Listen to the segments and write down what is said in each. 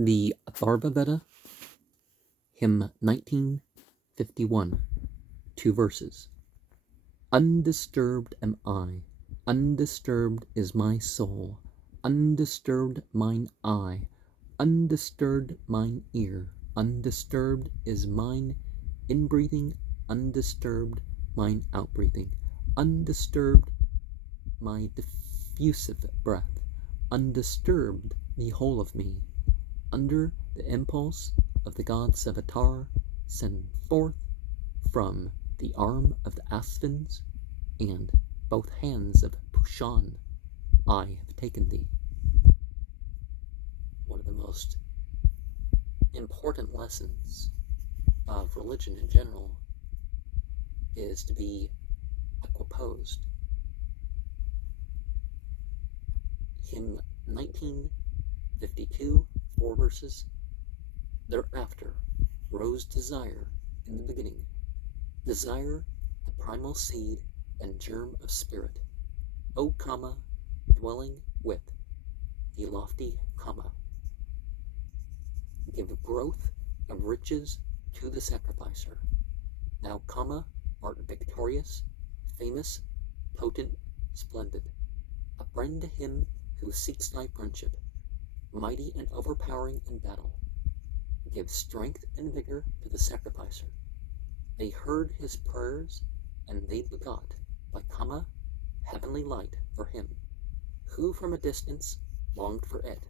The Atharvaveda, hymn 1951, 2 verses. Undisturbed am I, undisturbed is my soul, undisturbed mine eye, undisturbed mine ear, undisturbed is mine inbreathing, undisturbed mine outbreathing, undisturbed my diffusive breath, undisturbed the whole of me, under the impulse of the gods of Atar, send forth from the arm of the Asvins and both hands of Pushan, I have taken thee. One of the most important lessons of religion in general is to be equiposed. Hymn 1952, 4 verses. Thereafter rose desire in the beginning, desire, the primal seed and germ of spirit, O Kama, dwelling with the lofty Kama. Give growth of riches to the sacrificer. Thou Kama art victorious, famous, potent, splendid. A friend to him who seeks thy friendship, mighty and overpowering in battle. Give strength and vigor to the sacrificer. They heard his prayers, and they begot, by Kama, heavenly light for him, who from a distance longed for it,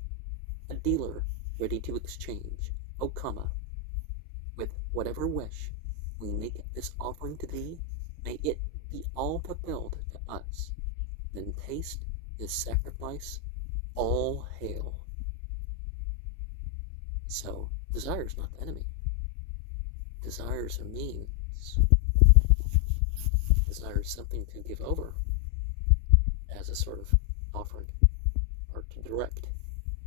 a dealer ready to exchange, O Kama. With whatever wish we make this offering to thee, may it be all fulfilled to us. Then taste this sacrifice, all hail. So, desire is not the enemy. Desire is a means. Desire is something to give over as a sort of offering, or to direct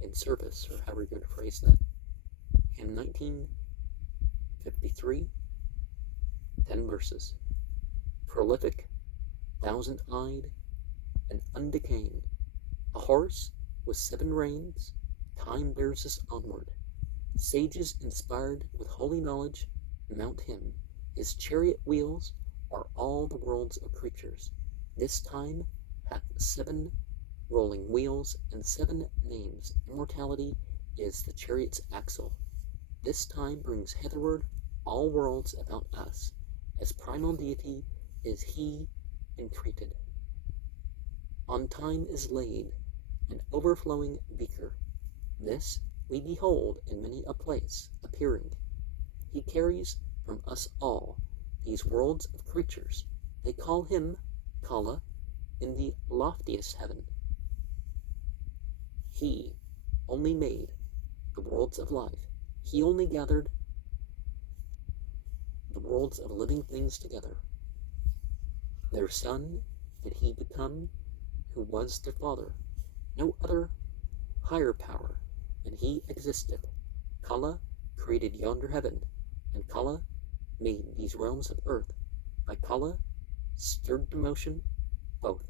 in service, or however you're going to phrase that. In 1953, 10 verses. Prolific, thousand-eyed, and undecaying, a horse with 7 reins, time bears us onward. Sages inspired with holy knowledge mount him. His chariot wheels are all the worlds of creatures. This time hath 7 rolling wheels and 7 names. Immortality is the chariot's axle. This time brings hitherward all worlds about us. As primal deity is he entreated. On time is laid an overflowing beaker. This we behold in many a place appearing. He carries from us all these worlds of creatures. They call him Kala in the loftiest heaven. He only made the worlds of life. He only gathered the worlds of living things together. Their son did he become, who was their father. No other higher power than he existed. Kala created yonder heaven, and Kala made these realms of earth. By Kala stirred to motion both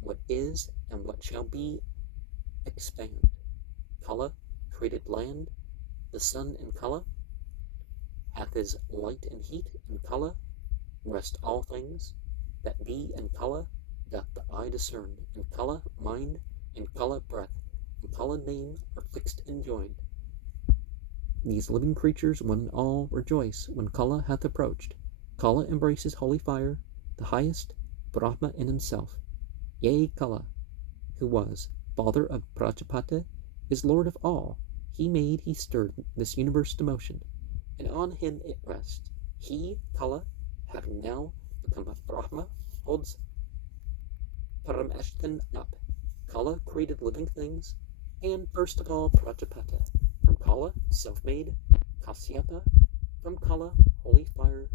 what is and what shall be expand. Kala created land, the sun in Kala hath his light and heat, in Kala rest all things that be, and Kala doth the eye discern, and Kala mind, and Kala breath, and Kala name are fixed and joined. These living creatures one and all rejoice when Kala hath approached. Kala embraces holy fire, the highest Brahma in himself. Yea, Kala, who was father of Prajapati, is lord of all. He made, he stirred this universe to motion, and on him it rests. He, Kala, having now become a Brahma, holds Parameshtan up. Kala created living things, and first of all Prajapati. From Kala, self-made, Kasyapa. From Kala, holy fire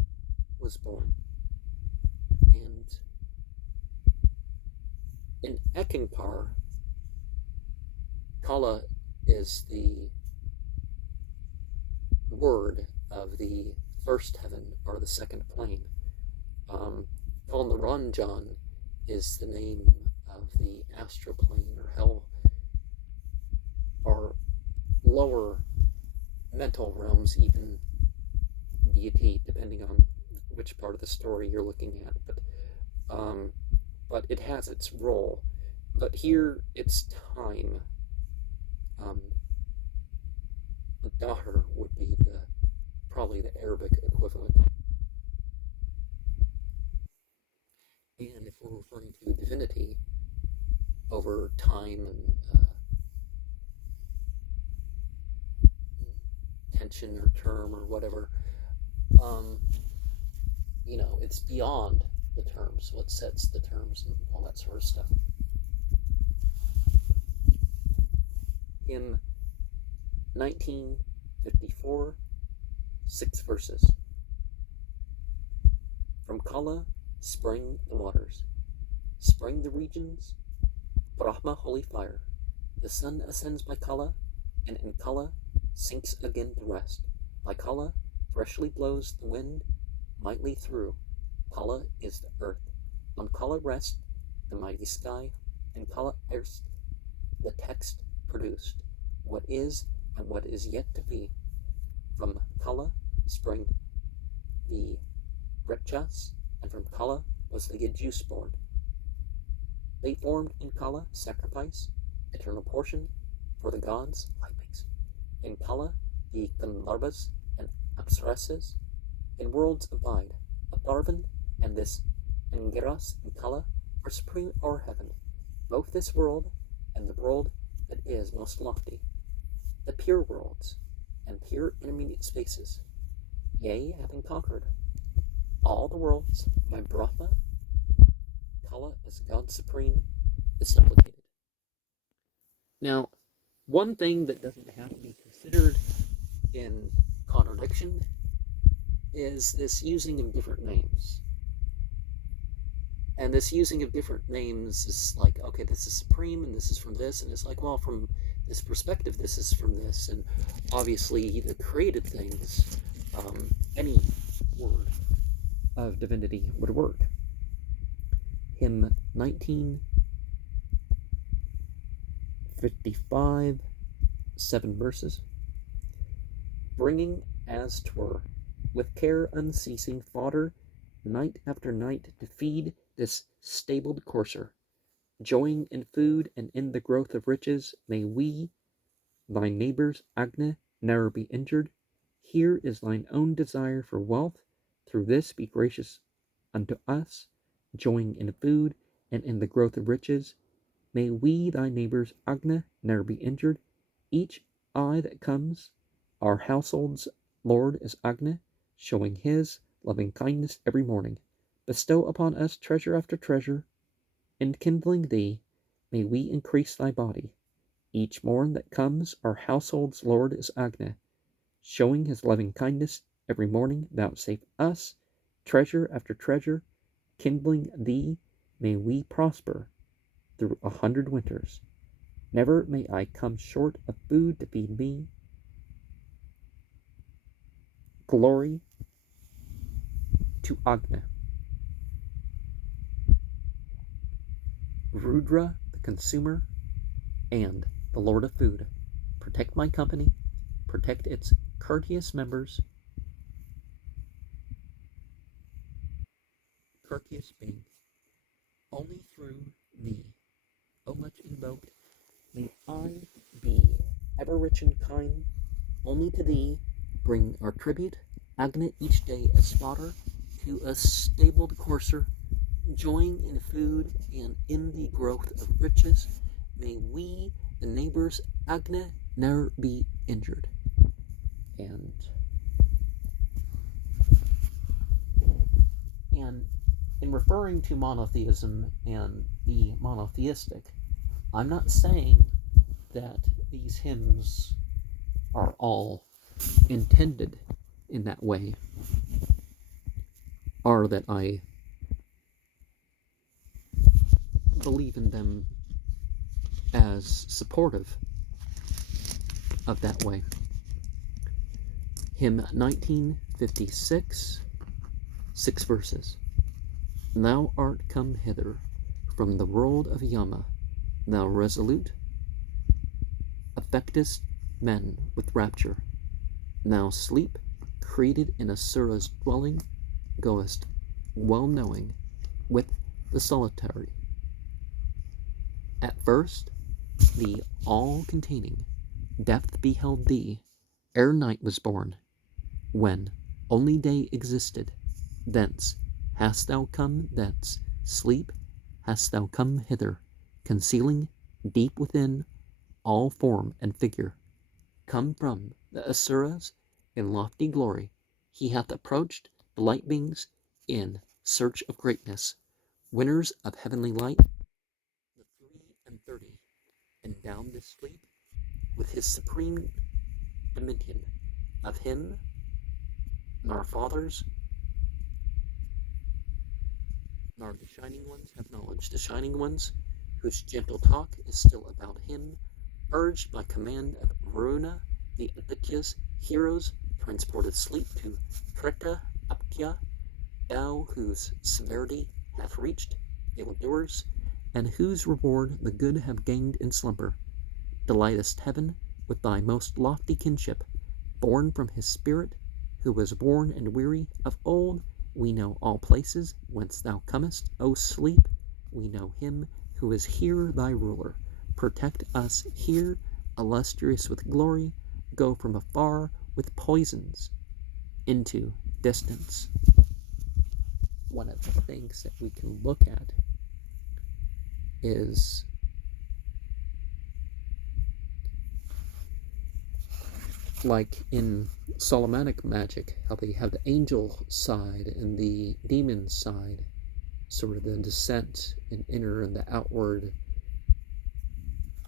was born. And in Ekankar, Kala is the word of the first heaven, or the second plane. Ranjan is the name of the astral plane, or hell, or lower mental realms, even deity, depending on which part of the story you're looking at. But it has its role. But here it's time. Dahr would be probably the Arabic equivalent. And if we're referring to divinity over time and tension or term or whatever, it's beyond the terms, what sets the terms and all that sort of stuff. Hymn 1954, 6 verses. From Kala spring the waters, spring the regions, Brahma holy fire. The sun ascends by Kala, and in Kala sinks again to rest. By Kala freshly blows the wind, mightily through. Kala is the earth. On Kala rest the mighty sky, and Kala erst the text produced, what is and what is yet to be. From Kala sprang the Rechas, and from Kala was the Juice born. They formed in Kala sacrifice, eternal portion for the gods, lightnings. In Kala the Gandharvas and Apsaras in worlds abide. Atharvan and this Angiras in Kala are supreme o'er heaven, both this world and the world that is most lofty, the pure worlds and pure intermediate spaces, yea, having conquered all the worlds by Brahma, Kala as God supreme is supplicated. Now, one thing that doesn't have to be considered in contradiction is this using of different names. And this using of different names is like, okay, this is supreme and this is from this, and it's like, well, from this perspective, this is from this, and obviously the created things, any word of divinity would work. Hymn 1955, 7 verses. Bringing as 'twere, with care unceasing, fodder night after night to feed this stabled courser, joying in food and in the growth of riches, may we, thy neighbours, Agna, ne'er be injured. Here is thine own desire for wealth, through this be gracious unto us, joying in food and in the growth of riches. May we, thy neighbours, Agna, ne'er be injured. Each eye that comes, our household's Lord is Agna, showing his loving kindness every morning. Bestow upon us treasure after treasure. In kindling thee, may we increase thy body. Each morn that comes, our household's Lord is Agna, showing his loving kindness every morning. Vouchsafe us treasure after treasure. Kindling thee, may we prosper through 100 winters. Never may I come short of food to feed me. Glory to Agna. Rudra, the consumer, and the Lord of Food, protect my company, protect its courteous members, courteous being, only through thee, O much invoked, may I be ever rich and kind, only to thee bring our tribute, Agna each day as fodder to a stabled courser, join in food and in the growth of riches. May we, the neighbors, Agna, ne'er be injured. And in referring to monotheism and the monotheistic, I'm not saying that these hymns are all intended in that way, or that I believe in them as supportive of that way. Hymn 1956, 6 verses. Thou art come hither from the world of Yama, thou resolute, affectest men with rapture. Now sleep, created in Asura's dwelling, goest well knowing with the solitary. At first, the all-containing depth beheld thee, ere night was born, when only day existed. Thence hast thou come, thence, sleep, hast thou come hither, concealing deep within all form and figure. Come from the Asuras in lofty glory, he hath approached the light beings in search of greatness, winners of heavenly light, the 33, endowed this sleep with his supreme dominion. Of him, nor fathers, nor the shining ones have knowledge. The shining ones, whose gentle talk is still about him, urged by command of Varuna, the Aditya's heroes, transported sleep to Treta Aptya, thou whose severity hath reached ill-doers, and whose reward the good have gained in slumber. Delightest heaven with thy most lofty kinship, born from his spirit, who was worn and weary of old. We know all places whence thou comest, O sleep. We know him who is here thy ruler. Protect us here, illustrious with glory. Go from afar with poisons into distance. One of the things that we can look at is like in Solomonic magic, how they have the angel side and the demon side, sort of the descent and inner and the outward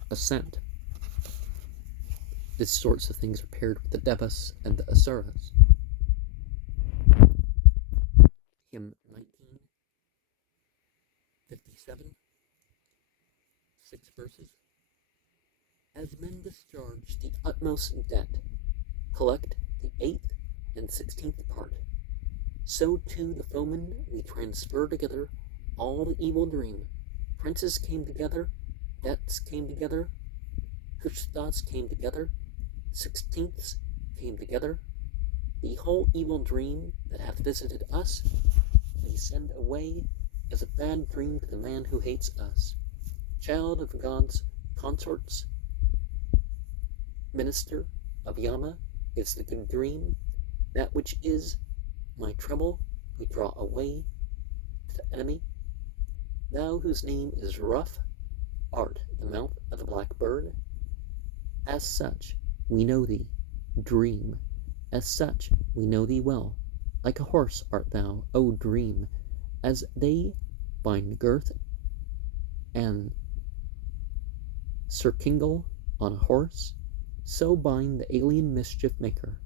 ascent. These sorts of things are paired with the Devas and the Asuras. Hymn 1957, 6 verses. As men discharge the utmost debt, collect the 8th and 16th part, so to the foemen we transfer together all the evil dream. Princes came together, debts came together, Kushthas came together, 16ths came together. The whole evil dream that hath visited us, they send away as a bad dream to the man who hates us. Child of God's consorts, minister of Yama, is the good dream. That which is my trouble we draw away to the enemy. Thou whose name is rough, art the mouth of the black bird. As such we know thee, dream. As such we know thee well. Like a horse art thou, O dream. As they bind girth and circingle on a horse, so bind the alien mischief maker,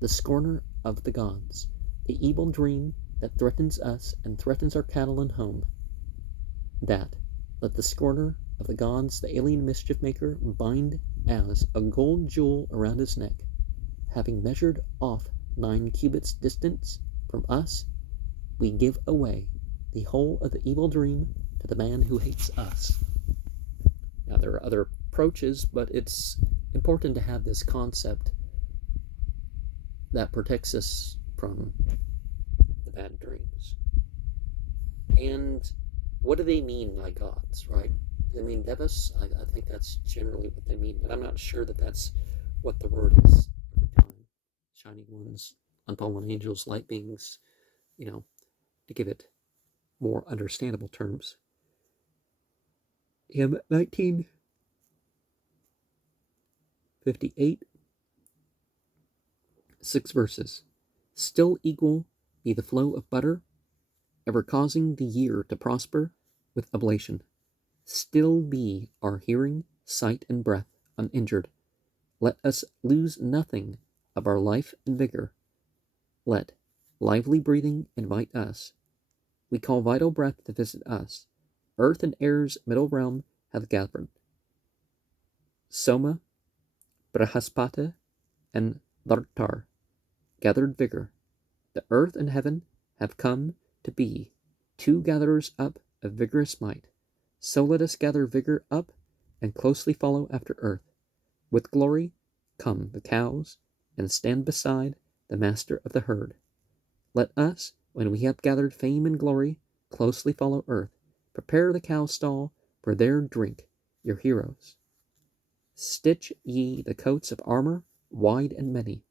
the scorner of the gods, the evil dream that threatens us and threatens our cattle and home. That let the scorner of the gods, the alien mischief maker, bind as a gold jewel around his neck, having measured off 9 cubits distance from us, we give away the whole of the evil dream to the man who hates us. Now there are other approaches, but it's important to have this concept that protects us from the bad dreams. And what do they mean by gods, right? Do they mean devas? I think that's generally what they mean, but I'm not sure that that's what the word is every time. Shining ones, unfallen angels, light beings, to give it more understandable terms. Hymn 1958, 6 verses. Still equal be the flow of butter, ever causing the year to prosper with oblation. Still be our hearing, sight, and breath uninjured. Let us lose nothing of our life and vigor. Let lively breathing invite us. We call vital breath to visit us. Earth and air's middle realm hath gathered. Soma, Brahaspata, and Lartar gathered vigor. The earth and heaven have come to be 2 gatherers up of vigorous might. So let us gather vigor up and closely follow after earth. With glory, come the cows and stand beside the master of the herd. Let us, when we have gathered fame and glory, closely follow earth. Prepare the cow stall for their drink, your heroes. Stitch ye the coats of armor, wide and many.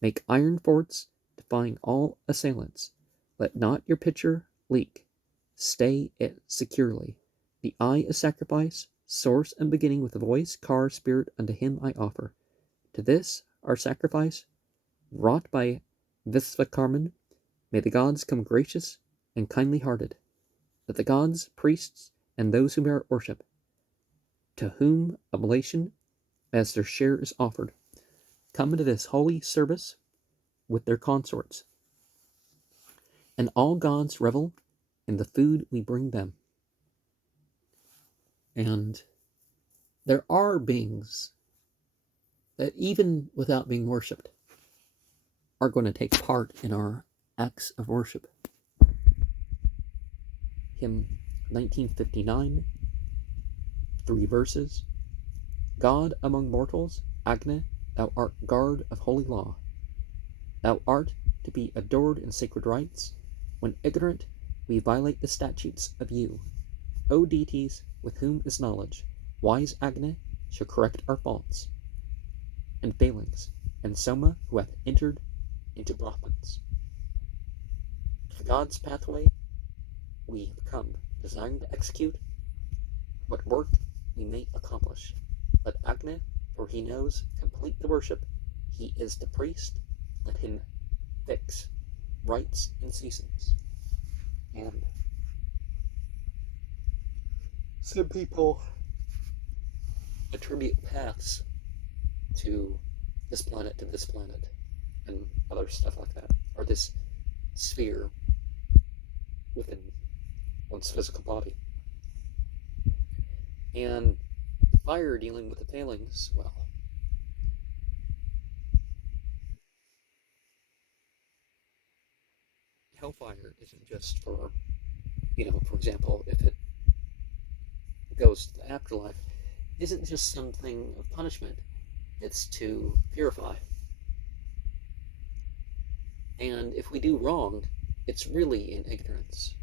Make iron forts, defying all assailants. Let not your pitcher leak. Stay it securely. The eye is sacrifice, source and beginning with the voice, car, spirit, unto him I offer. To this, our sacrifice, wrought by Visvakarman, may the gods come gracious and kindly hearted. That the gods, priests, and those who merit worship, to whom oblation as their share is offered, come into this holy service with their consorts. And all gods revel in the food we bring them. And there are beings that, even without being worshipped, are going to take part in our acts of worship. Hymn 1959, 3 verses. God among mortals, Agne, thou art guard of holy law. Thou art to be adored in sacred rites. When ignorant, we violate the statutes of you. O deities, with whom is knowledge, wise Agne shall correct our faults and failings, and Soma, who hath entered into Brahmans. To God's pathway we have come, desiring to execute what work we may accomplish. Let Agne, for he knows, complete the worship. He is the priest. Let him fix rites and seasons. And some people attribute paths to this planet, and other stuff like that, or this sphere within one's physical body. And fire dealing with the failings, well, hellfire isn't just for, for example, if it goes to the afterlife, isn't just something of punishment. It's to purify. And if we do wrong, it's really in ignorance.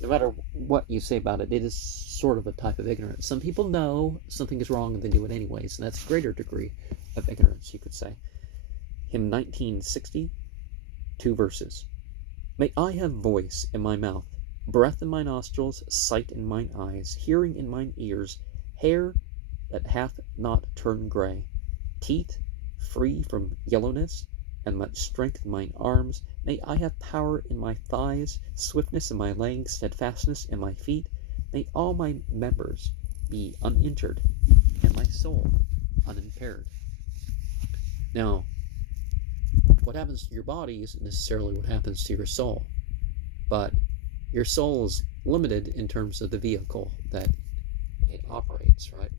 No matter what you say about it, it is sort of a type of ignorance. Some people know something is wrong and they do it anyways, and that's a greater degree of ignorance, you could say. Hymn 1960, 2 verses. May I have voice in my mouth, breath in my nostrils, sight in mine eyes, hearing in mine ears, hair that hath not turned gray, teeth free from yellowness, and much strength in mine arms. May I have power in my thighs, swiftness in my legs, steadfastness in my feet. May all my members be uninjured, and my soul unimpaired. Now, what happens to your body isn't necessarily what happens to your soul, but your soul is limited in terms of the vehicle that it operates, right?